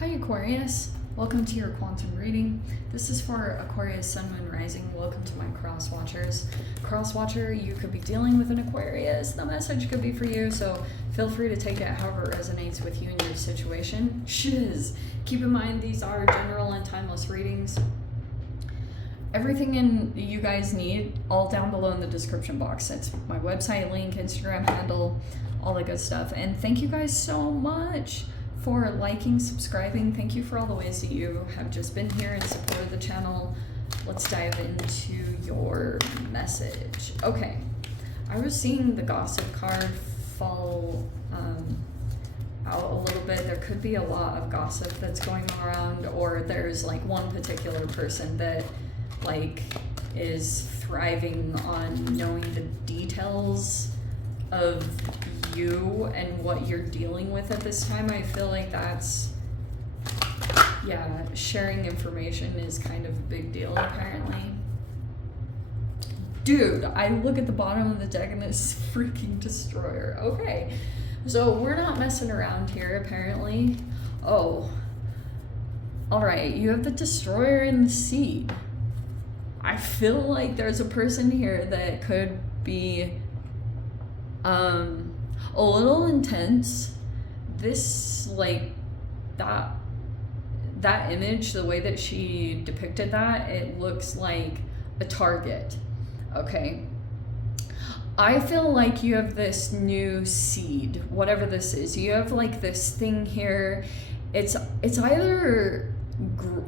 Hi Aquarius, welcome to your quantum reading. This is for Aquarius, Sun, Moon, Rising. Welcome to my cross watchers. Cross watcher, you could be dealing with an Aquarius. The message could be for you, so feel free to take it however it resonates with you and your situation. Shiz. Keep in mind these are general and timeless readings. Everything you guys need all down below in the description box. It's my website link, Instagram handle, all that good stuff. And thank you guys so much for liking, subscribing. Thank you for all the ways that you have just been here and supported the channel. Let's dive into your message. Okay, I was seeing the gossip card fall out a little bit. There could be a lot of gossip that's going around, or there's like one particular person that like is thriving on knowing the details of you and what you're dealing with at this time. I feel like that's, yeah, sharing information is kind of a big deal apparently. Dude, I look at the bottom of the deck and it's freaking Destroyer. Okay, so we're not messing around here apparently. Oh, alright, you have the Destroyer and the Seed. I feel like there's a person here that could be a little intense. This, like, that image, the way that she depicted that, it looks like a target. Okay, I feel like you have this new seed, whatever this is. You have like this thing here. It's either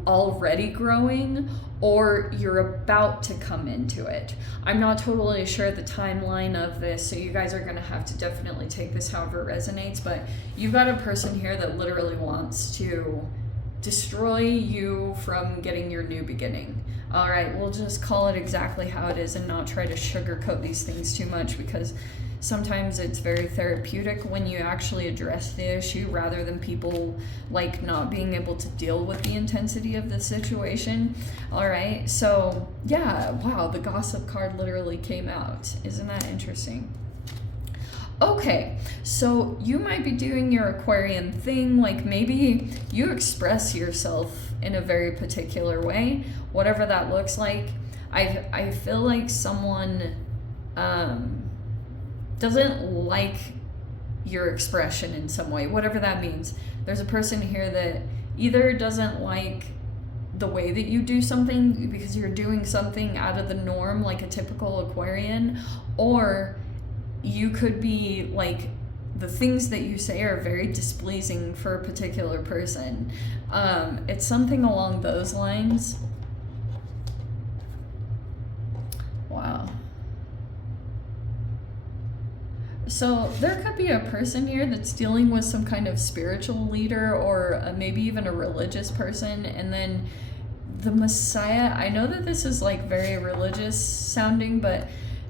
already growing or you're about to come into it. I'm not totally sure the timeline of this, so you guys are going to have to definitely take this however it resonates, but you've got a person here that literally wants to destroy you from getting your new beginning. All right, we'll just call it exactly how it is and not try to sugarcoat these things too much, because sometimes it's very therapeutic when you actually address the issue rather than people like not being able to deal with the intensity of the situation. All right, so yeah, wow, the gossip card literally came out. Isn't that interesting? Okay, so you might be doing your Aquarian thing, like maybe you express yourself in a very particular way, whatever that looks like. I feel like someone doesn't like your expression in some way, whatever that means. There's a person here that either doesn't like the way that you do something because you're doing something out of the norm like a typical Aquarian, or you could be like the things that you say are very displeasing for a particular person. It's something along those lines. Wow. So there could be a person here that's dealing with some kind of spiritual leader, or maybe even a religious person, and then the Messiah. I know that this is like very religious sounding, but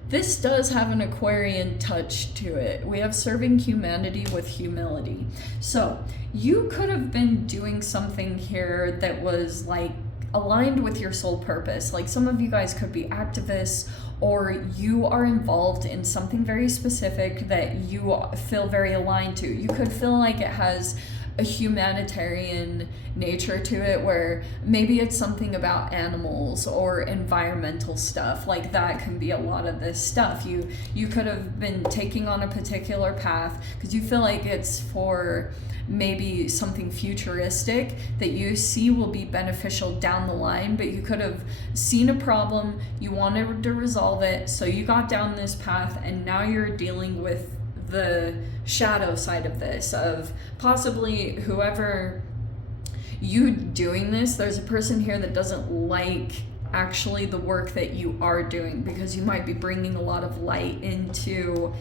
this does have an Aquarian touch to it. We have serving humanity with humility. So you could have been doing something here that was like aligned with your soul purpose. Like some of you guys could be activists, or you are involved in something very specific that you feel very aligned to. You could feel like it has a humanitarian nature to it, where maybe it's something about animals or environmental stuff. Like that can be a lot of this stuff. You could have been taking on a particular path because you feel like it's for maybe something futuristic that you see will be beneficial down the line, but you could have seen a problem, you wanted to resolve it, so you got down this path, and now you're dealing with the shadow side of this, of possibly whoever you doing this. There's a person here that doesn't like actually the work that you are doing, because you might be bringing a lot of light into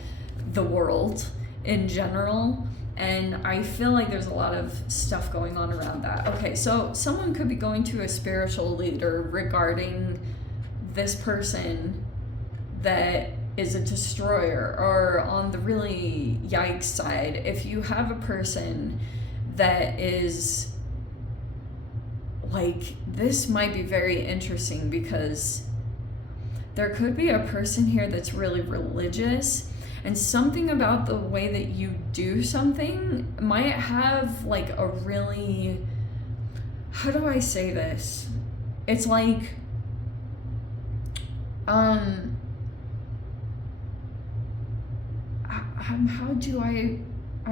the world in general. And I feel like there's a lot of stuff going on around that. Okay, so someone could be going to a spiritual leader regarding this person that is a destroyer, or on the really yikes side, if you have a person that is like, this might be very interesting, because there could be a person here that's really religious, and something about the way that you do something might have like a really how do I say this? It's like, I'm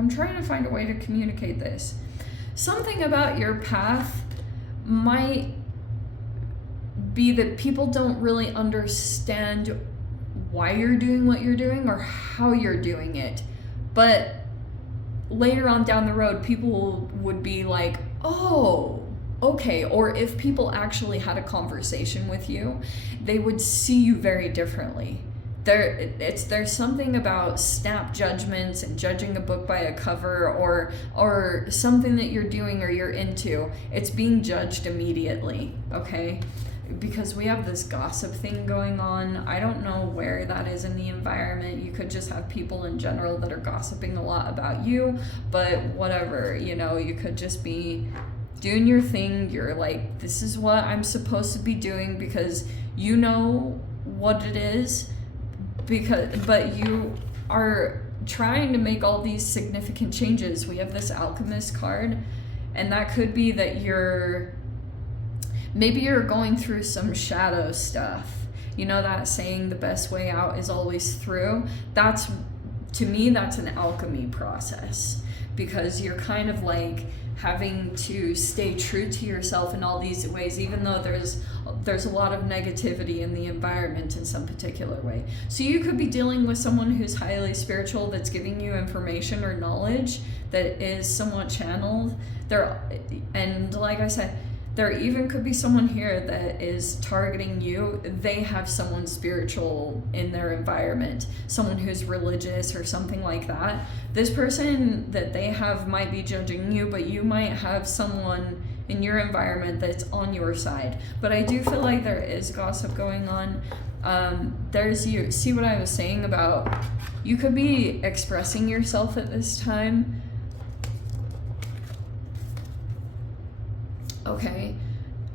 trying to find a way to communicate this. Something about your path might be that people don't really understand why you're doing what you're doing or how you're doing it. But later on down the road, people would be like, oh, okay. Or if people actually had a conversation with you, they would see you very differently. There's something about snap judgments and judging a book by a cover, or something that you're doing or you're into. It's being judged immediately, okay? Because we have this gossip thing going on. I don't know where that is in the environment. You could just have people in general that are gossiping a lot about you, but whatever, you know, you could just be doing your thing. You're like, this is what I'm supposed to be doing because you know what it is. But you are trying to make all these significant changes. We have this alchemist card, and that could be that maybe you're going through some shadow stuff. You know that saying, the best way out is always through? To me, that's an alchemy process, because you're kind of like having to stay true to yourself in all these ways, even though there's a lot of negativity in the environment in some particular way. So you could be dealing with someone who's highly spiritual, that's giving you information or knowledge that is somewhat channeled. And like I said, there even could be someone here that is targeting you. They have someone spiritual in their environment, someone who's religious or something like that. This person that they have might be judging you, but you might have someone in your environment that's on your side. But I do feel like there is gossip going on. See what I was saying about, you could be expressing yourself at this time. Okay,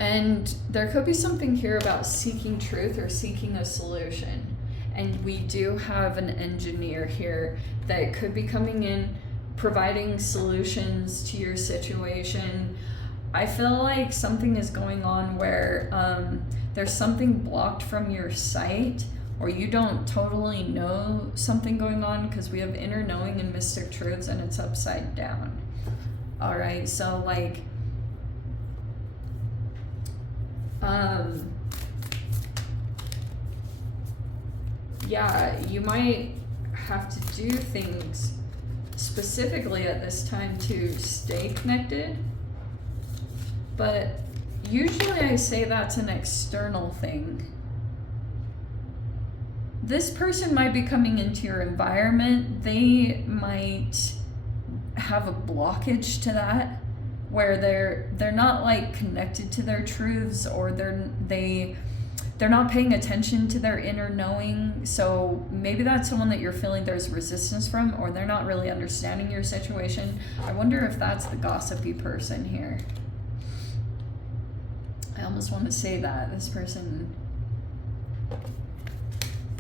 and there could be something here about seeking truth or seeking a solution. And we do have an engineer here that could be coming in, providing solutions to your situation. I feel like something is going on where there's something blocked from your sight, or you don't totally know something going on, because we have inner knowing and mystic truths, and it's upside down. All right, so like, yeah, you might have to do things specifically at this time to stay connected, but usually I say that's an external thing. This person might be coming into your environment. They might have a blockage to that, where they're not like connected to their truths, or they're not paying attention to their inner knowing. So maybe that's someone that you're feeling there's resistance from, or they're not really understanding your situation. I wonder if that's the gossipy person here. I almost want to say that this person.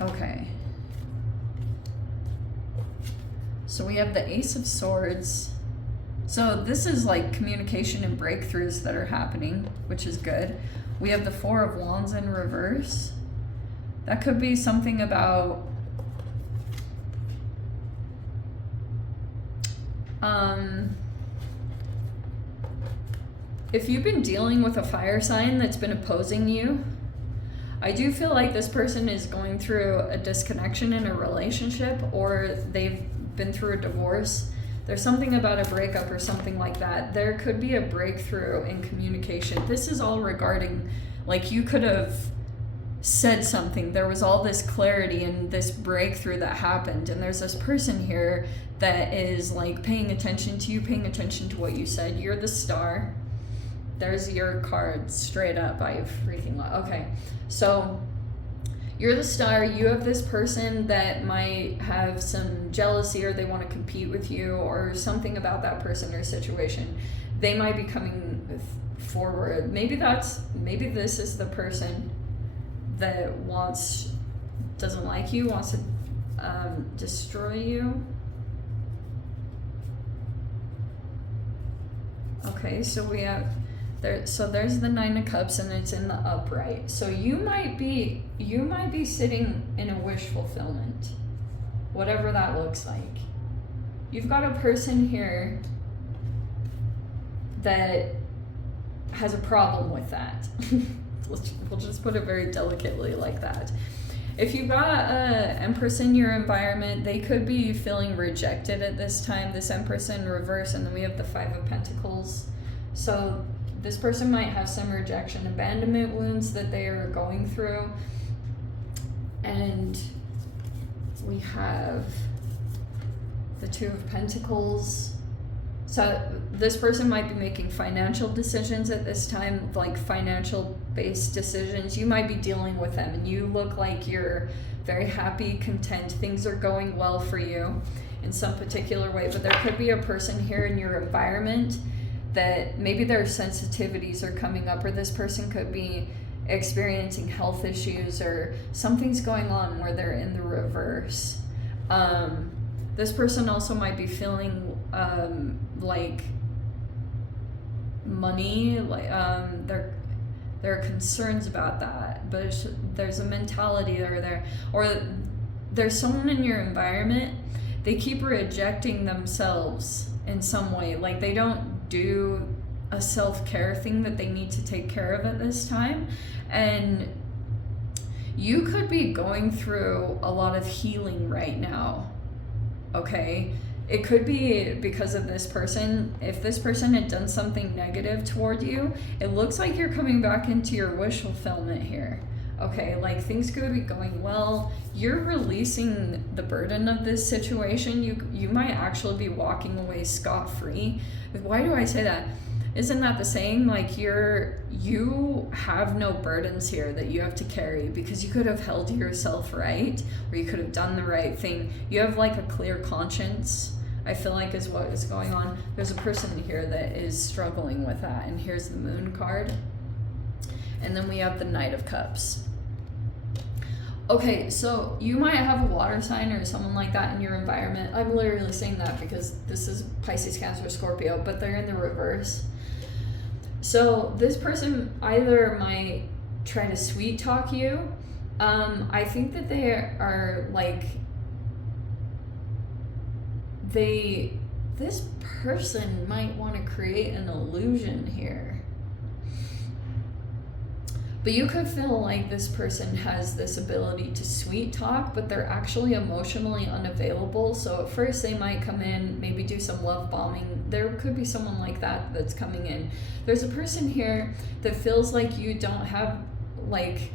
Okay. So we have the Ace of Swords. So this is like communication and breakthroughs that are happening, which is good. We have the Four of Wands in reverse. That could be something about if you've been dealing with a fire sign that's been opposing you, I do feel like this person is going through a disconnection in a relationship, or they've been through a divorce. There's something about a breakup or something like that. There could be a breakthrough in communication. This is all regarding, like, you could have said something. There was all this clarity and this breakthrough that happened. And there's this person here that is, like, paying attention to you, paying attention to what you said. You're the Star. There's your card straight up. I freaking love. Okay, so you're the Star. You have this person that might have some jealousy, or they want to compete with you, or something about that person or situation. They might be coming forward. Maybe this is the person that doesn't like you, wants to destroy you. Okay, so we have So there's the Nine of Cups, and it's in the upright. So you might be sitting in a wish fulfillment, whatever that looks like. You've got a person here that has a problem with that. We'll just put it very delicately like that. If you've got an Empress in your environment, they could be feeling rejected at this time. This Empress in reverse, and then we have the Five of Pentacles. So this person might have some rejection, abandonment wounds that they are going through. And we have the Two of Pentacles. So this person might be making financial decisions at this time, like financial-based decisions. You might be dealing with them, and you look like you're very happy, content. Things are going well for you in some particular way. But there could be a person here in your environment that maybe their sensitivities are coming up, or this person could be experiencing health issues, or something's going on where they're in the reverse. This person also might be feeling like money, like there are concerns about that, but there's a mentality there, or there's someone in your environment, they keep rejecting themselves in some way, like they don't do a self-care thing that they need to take care of at this time. And you could be going through a lot of healing right now. Okay, it could be because of this person. If this person had done something negative toward you, it looks like you're coming back into your wish fulfillment here. Okay, like things could be going well. You're releasing the burden of this situation. You might actually be walking away scot-free. Why do I say that? Isn't that the saying? Like you have no burdens here that you have to carry, because you could have held yourself right, or you could have done the right thing. You have like a clear conscience, I feel like, is what is going on. There's a person here that is struggling with that, and here's the Moon card. And then we have the Knight of Cups. Okay, so you might have a water sign or someone like that in your environment. I'm literally saying that because this is Pisces, Cancer, Scorpio, but they're in the reverse. So this person either might try to sweet talk you. I think that they are like, this person might want to create an illusion here. But you could feel like this person has this ability to sweet talk, but they're actually emotionally unavailable. So at first they might come in, maybe do some love bombing. There could be someone like that that's coming in. There's a person here that feels like you don't have, like,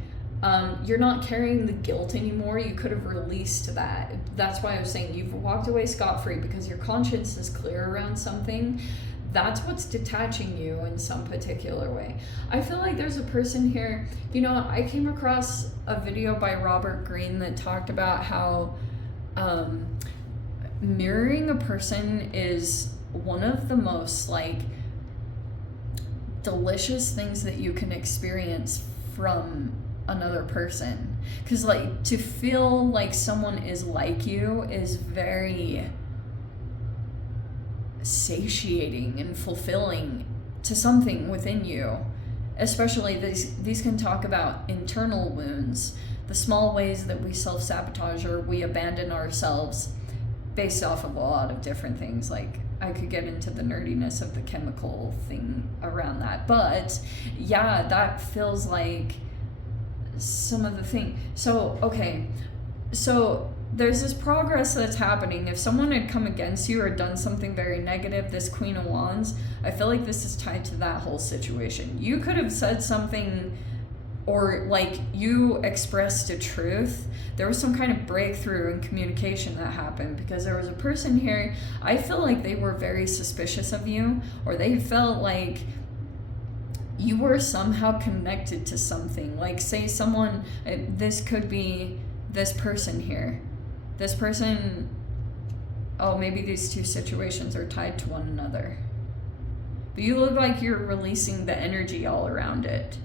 you're not carrying the guilt anymore. You could have released that. That's why I was saying you've walked away scot-free because your conscience is clear around something. That's what's detaching you in some particular way. I feel like there's a person here, you know, I came across a video by Robert Greene that talked about how mirroring a person is one of the most like delicious things that you can experience from another person. Because like to feel like someone is like you is very satiating and fulfilling to something within you. Especially these can talk about internal wounds, the small ways that we self-sabotage or we abandon ourselves based off of a lot of different things. Like I could get into the nerdiness of the chemical thing around that, but yeah, that feels like some of the thing. So okay, so there's this progress that's happening. If someone had come against you or done something very negative, this Queen of Wands, I feel like this is tied to that whole situation. You could have said something, or like you expressed a truth. There was some kind of breakthrough in communication that happened because there was a person here, I feel like they were very suspicious of you, or they felt like you were somehow connected to something. Like say someone, this could be this person here. This person, oh, maybe these two situations are tied to one another. But you look like you're releasing the energy all around it.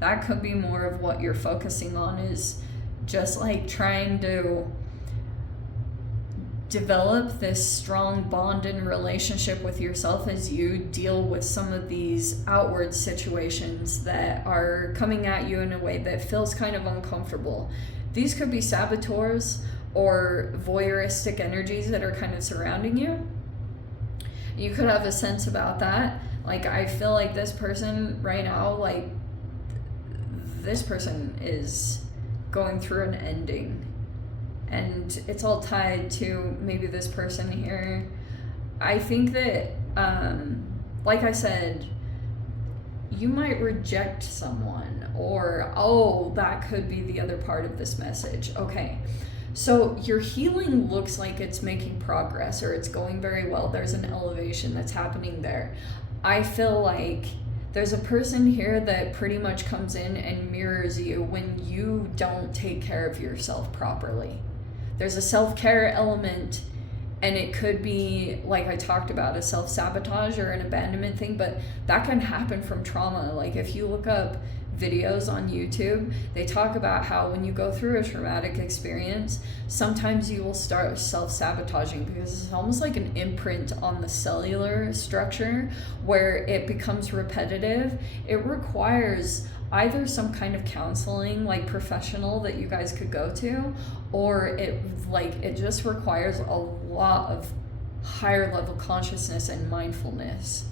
That could be more of what you're focusing on, is just like trying to develop this strong bond and relationship with yourself as you deal with some of these outward situations that are coming at you in a way that feels kind of uncomfortable. These could be saboteurs or voyeuristic energies that are kind of surrounding you. You could have a sense about that. Like, I feel like this person right now, like, this person is going through an ending. And it's all tied to maybe this person here. I think that, like I said, you might reject someone, or, oh, that could be the other part of this message. Okay, so your healing looks like it's making progress, or it's going very well. There's an elevation that's happening there. I feel like there's a person here that pretty much comes in and mirrors you when you don't take care of yourself properly. There's a self-care element, and it could be, like I talked about, a self-sabotage or an abandonment thing, but that can happen from trauma. Like, if you look up videos on YouTube, they talk about how when you go through a traumatic experience, sometimes you will start self-sabotaging because it's almost like an imprint on the cellular structure where it becomes repetitive. It requires either some kind of counseling, like professional, that you guys could go to, or it just requires a lot of higher level consciousness and mindfulness,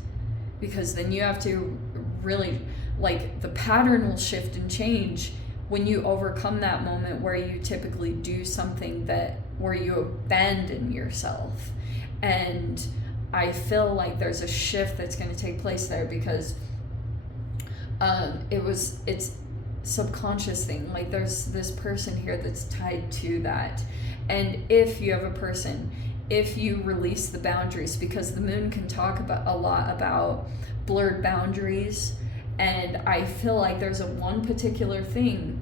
because then you have to really, like, the pattern will shift and change when you overcome that moment where you typically do something where you abandon yourself. And I feel like there's a shift that's going to take place there, because it's subconscious thing. Like, there's this person here that's tied to that. And if you have a person, if you release the boundaries, because the moon can talk about a lot about blurred boundaries, and I feel like there's a one particular thing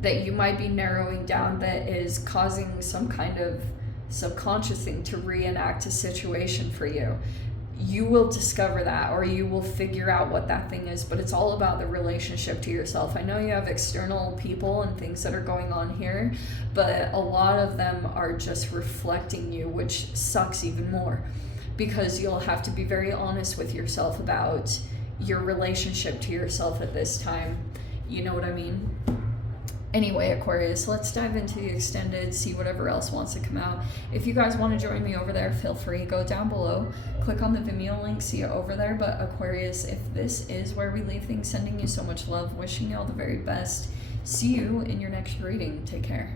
that you might be narrowing down that is causing some kind of subconscious thing to reenact a situation for you. You will discover that, or you will figure out what that thing is, but it's all about the relationship to yourself. I know you have external people and things that are going on here, but a lot of them are just reflecting you, which sucks even more, because you'll have to be very honest with yourself about your relationship to yourself at this time. You know what I mean? Anyway, Aquarius, let's dive into the extended, see whatever else wants to come out. If you guys want to join me over there, feel free. Go down below, click on the Vimeo link, see it over there. But Aquarius, if this is where we leave things, sending you so much love, wishing you all the very best. See you in your next reading. Take care.